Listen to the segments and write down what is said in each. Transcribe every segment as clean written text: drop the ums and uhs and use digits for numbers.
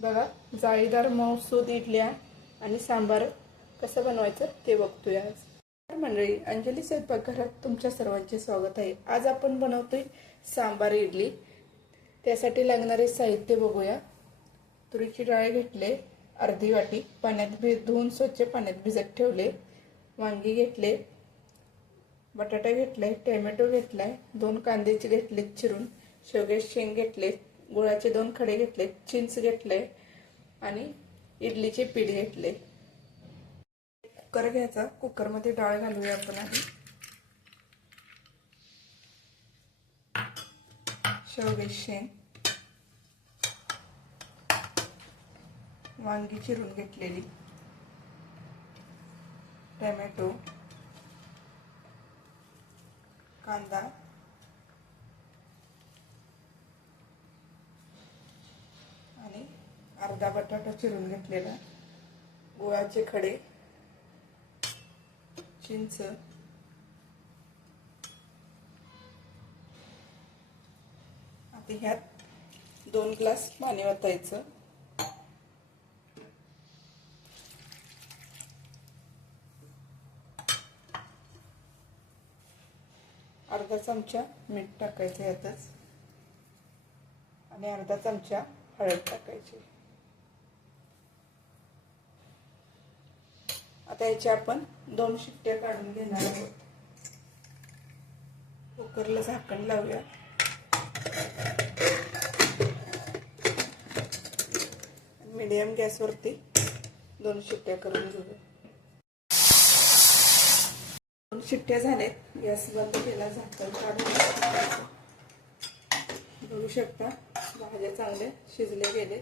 बघा, जाळीदार मऊसूद इडल्या आणि सांबार कसं बनवायचं ते बघतोय आज. तर मंडळी, अंजली स्वयंपाकघरात तुमच्या सर्वांचे स्वागत आहे. आज आपण बनवतोय सांबार इडली. त्यासाठी लागणारे साहित्य बघूया. तुरीची डाळ घेतले अर्धी वाटी, पाण्यात धुवून स्वच्छ पाण्यात भिजत ठेवले. वांगी घेतले, बटाटा घेतलाय, टोमॅटो घेतलाय, 2 कांदे घेतले चिरून, शेवग्याचे शेंग घेतले, गुळाचे 2 खडे घेतले, चिंच घेतले आणि इडलीचे पीठ घेतले. कुकर घ्यायचा, कुकरमध्ये डाळ घालूया आपण आधी. शेवग्याचे शेंग, वांगी चिरून घेतलेली, टोमॅटो, कांदा आणि अर्धा बटाटा चिरून घेतलेला, गुळाचे खडे, चिंच, आता ह्यात 2 ग्लास पाणी ओतायचं. अर्धा चमचा मीठ टाकायचं यातच आणि अर्धा चमचा हळद टाकायची. आता याच्या आपण 2 शिट्ट्या काढून घेणार आहोत. कुकरला झाकण लावूया. मीडियम गॅसवरती 2 शिट्ट्या करून घेऊया. 2 शिट्ट्या झाल्यात. गॅस बंद केला, झाकण काढून बघू शकता भाज्या चांगल्या शिजले गेले.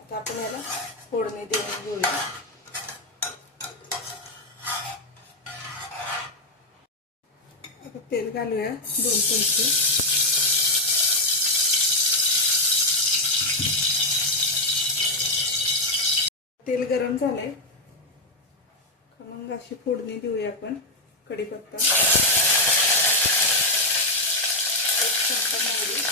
आता आपण याला फोडणी देऊन घेऊया. आता तेल घालूया 2 चमचे. तेल गरम झालंय, खमंग अशी फोडणी देऊया आपण. कढीपत्ता, 1 चमचा मोहरी.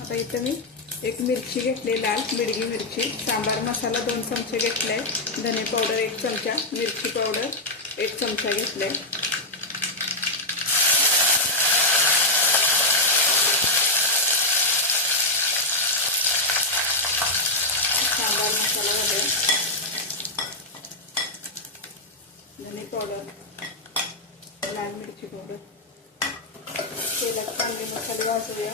आता इथं मी 1 मिरची घेतली, लाल मिरगी मिरची. सांबार मसाला 2 चमचे घेतलाय, धने पावडर 1 चमचा, मिरची पावडर 1 चमचा घेतलाय. सांबार मसाला घालूया, धने पावडर, लाल मिरची पावडर. तेलात कांदे मसाले भाजूया.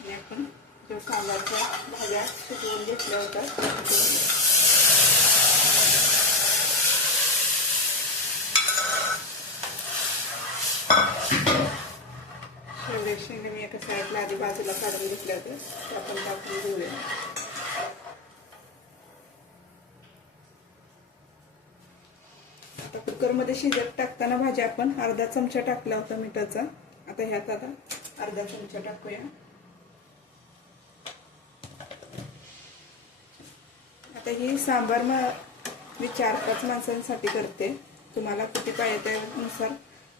आणि आपण जो सांबारच्या भाज्या शिजवून घेतल्या होत्या शेवग्याच्या शेंगा मी एका साईडला आधी बाजूला काढून घेतल्या होत्या, त्या आपण टाकून घेऊया. आता कुकरमध्ये शिजत टाकताना भाज्या आपण अर्धा चमचा टाकला होता मिठाचा. आता ह्यात आता अर्धा चमचा टाकूया. आता ही सांबार मी 4-5 माणसांसाठी करते. तुम्हाला किती पाहिजे त्यानुसार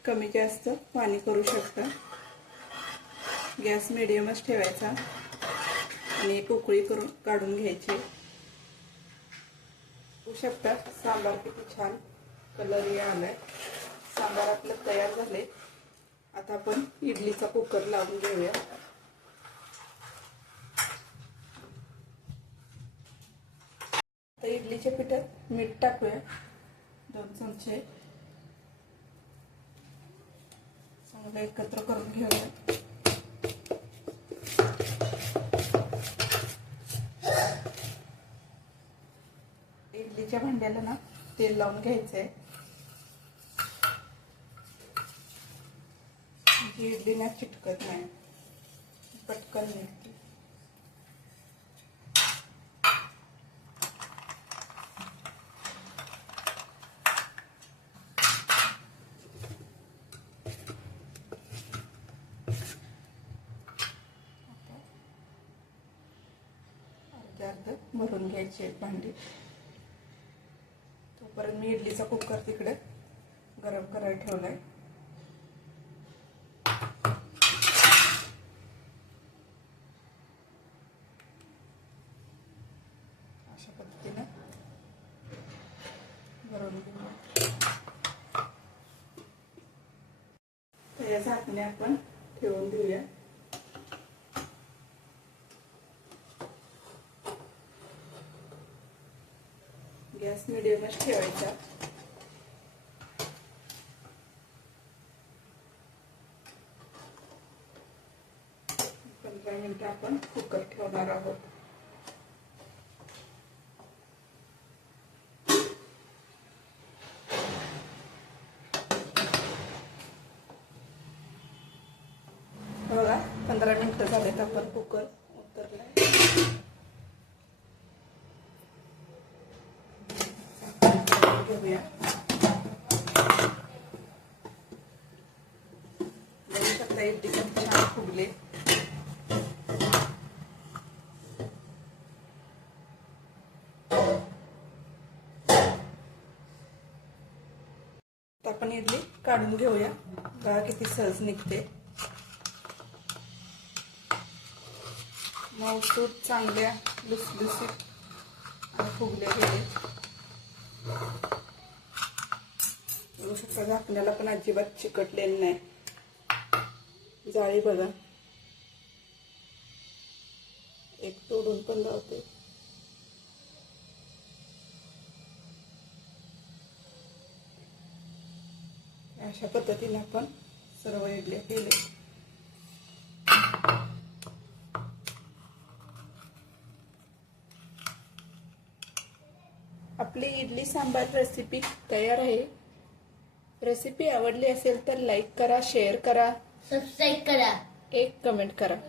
कमी जास्त पाणी करू शकता. गॅस मिडियमच ठेवायचा आणि एक उकळी करून काढून घ्यायची. बघू शकता सांबार किती छान कलर आलाय. सांबार आपलं तयार झाले. आता आपण इडलीचा कुकर लावून घेऊया. आता इडलीच्या पिठात मीठ टाकूया 2 चमचे. चांगलं एकत्र करून घेऊया. इडलीच्या भांड्याला ना तेल लावून घ्यायचंय. जी इडली ना चिटकत नाही, पटकन निघते. अर्धा इथं भरून घ्यायची आहेत भांडी. तोपर्यंत मी इडलीचा कुकर तिकडे गरम करायला ठेवलाय. अशा पद्धतीने भरून घेऊया. तर या झाकणे आपण ठेवून देऊया. गॅस मिडियमच ठेवायचा. पंधरा मिनिटं आपण कुकर ठेवणार आहोत. बघा 15 मिनिटं झालेत आपण कुकर उतरलाय. घेऊया. बघू शकता इडली किती छान फुगले. आपण इडली काढून घेऊया. बघा किती सहज निघते. मऊसूत चांगल्या लुसलुसीत आणि फुगल्या गेले. बघू शकता झाकण्याला पण अजिबात चिकटलेलं नाही. जाळी बघा. एक तोडून पण लावते. अशा पद्धतीने आपण सर्व इडल्या केले. आपली इडली सांबार रेसिपी तयार आहे. रेसिपी आवडली असेल तर लाईक करा, शेअर करा, सबस्क्राईब करा, एक कमेंट करा.